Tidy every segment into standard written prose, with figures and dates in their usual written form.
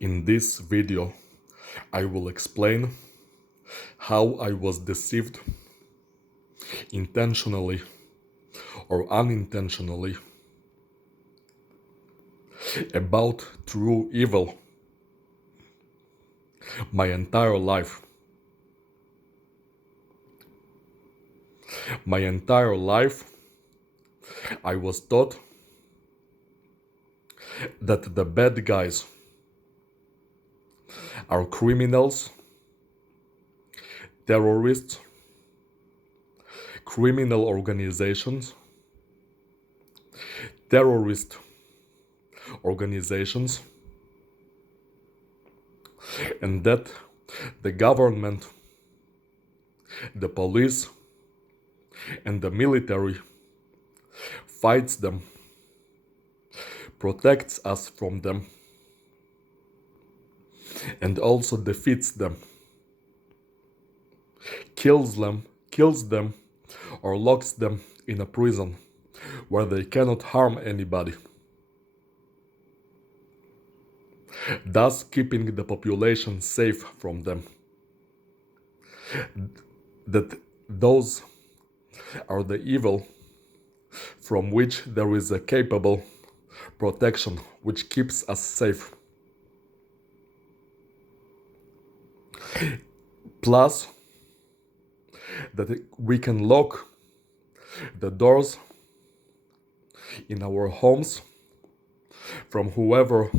In this video, I will explain how I was deceived intentionally or unintentionally about true evil my entire life. My entire life, I was taught that the bad guys are criminals, terrorists, criminal organizations, terrorist organizations, and that the government, the police, and the military fights them, protects us from them, and also defeats them, kills them, or locks them in a prison where they cannot harm anybody, thus keeping the population safe from them. That those are the evil from which there is a capable protection which keeps us safe. Plus, that we can lock the doors in our homes from whoever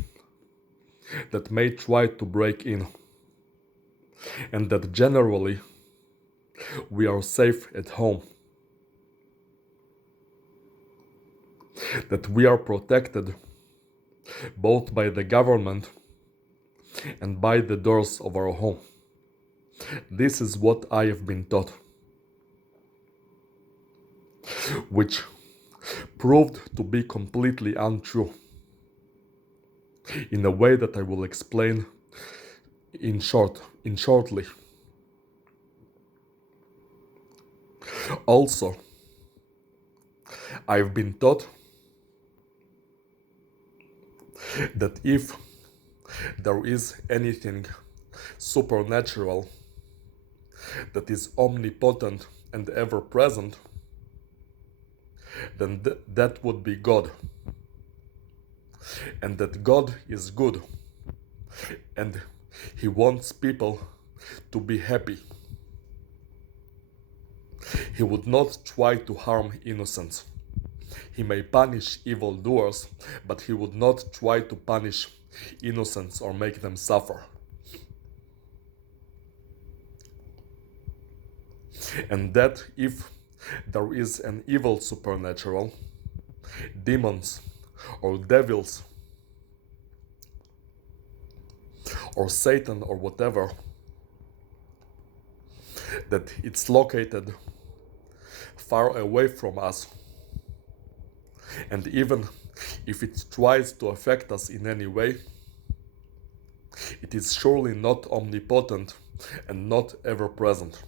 that may try to break in, and that generally we are safe at home, that we are protected both by the government and by the doors of our home. This is what I have been taught, which proved to be completely untrue in a way that I will explain shortly. Also, I've been taught that if there is anything supernatural that is omnipotent and ever present, then that would be God. And that God is good, and He wants people to be happy. He would not try to harm innocents. He may punish evildoers, but He would not try to punish innocents or make them suffer. And that if there is an evil supernatural, demons or devils or Satan or whatever, that it's located far away from us, and even if it tries to affect us in any way, it is surely not omnipotent and not ever present.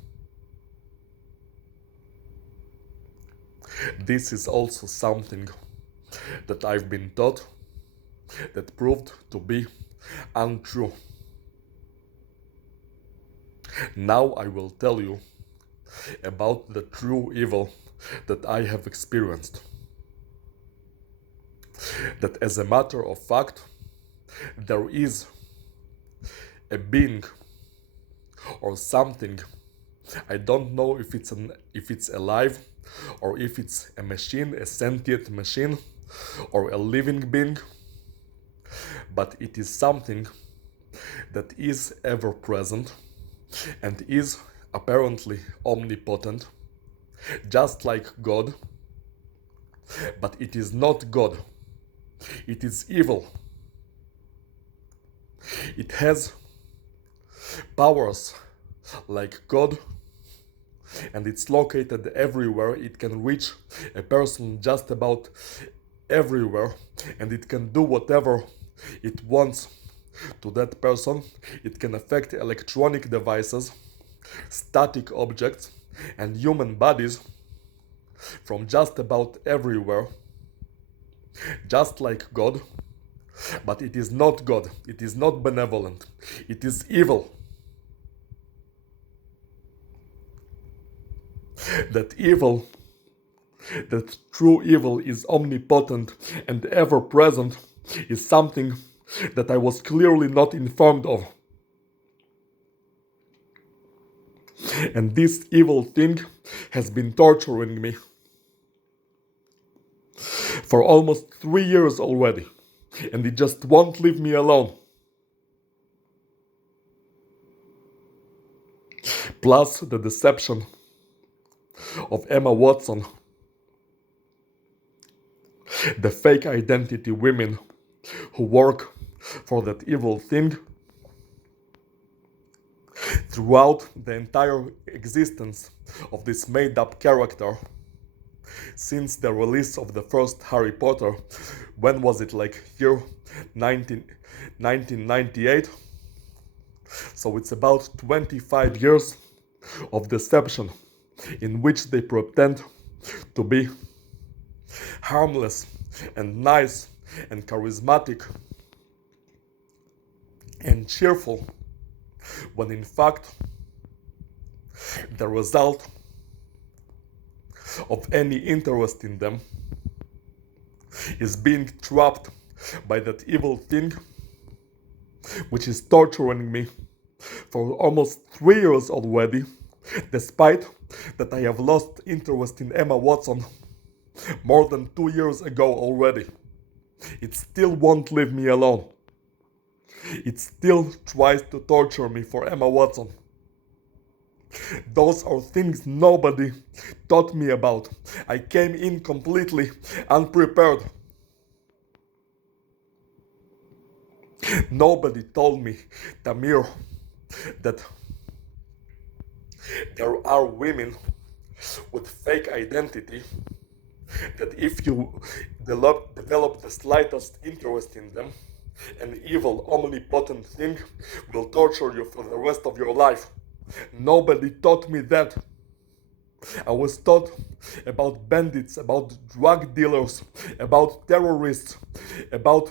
This is also something that I've been taught that proved to be untrue. Now I will tell you about the true evil that I have experienced. That as a matter of fact, there is a being or something. I don't know if it's alive or if it's a machine, a sentient machine, or a living being, but it is something that is ever present and is apparently omnipotent, just like God, but it is not God. It is evil. It has powers like God, and it's located everywhere. It can reach a person just about everywhere, and it can do whatever it wants to that person. It can affect electronic devices, static objects, and human bodies from just about everywhere, just like God, But it is not God. It is not benevolent. It is evil. That evil, that true evil is omnipotent and ever present, is something that I was clearly not informed of. And this evil thing has been torturing me for almost 3 years already, and it just won't leave me alone. Plus the deception of Emma Watson, the fake identity women who work for that evil thing throughout the entire existence of this made-up character since the release of the first Harry Potter. When was it? Like year 1998? So it's about 25 years of deception in which they pretend to be harmless and nice and charismatic and cheerful, when in fact the result of any interest in them is being trapped by that evil thing, which is torturing me for almost 3 years already, despite that I have lost interest in Emma Watson more than 2 years ago already. It still won't leave me alone. It still tries to torture me for Emma Watson. Those are things nobody taught me about. I came in completely unprepared. Nobody told me, Tamir, that there are women with fake identity, that if you develop the slightest interest in them, an evil, omnipotent thing will torture you for the rest of your life. Nobody taught me that. I was taught about bandits, about drug dealers, about terrorists, about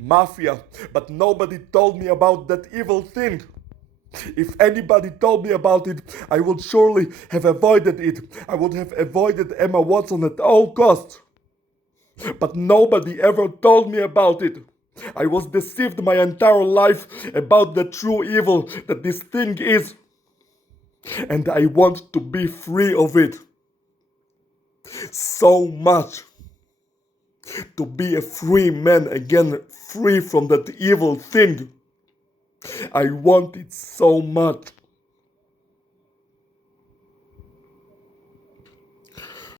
mafia, but nobody told me about that evil thing. If anybody told me about it, I would surely have avoided it. I would have avoided Emma Watson at all costs. But nobody ever told me about it. I was deceived my entire life about the true evil that this thing is. And I want to be free of it. So much. To be a free man again, free from that evil thing. I want it so much.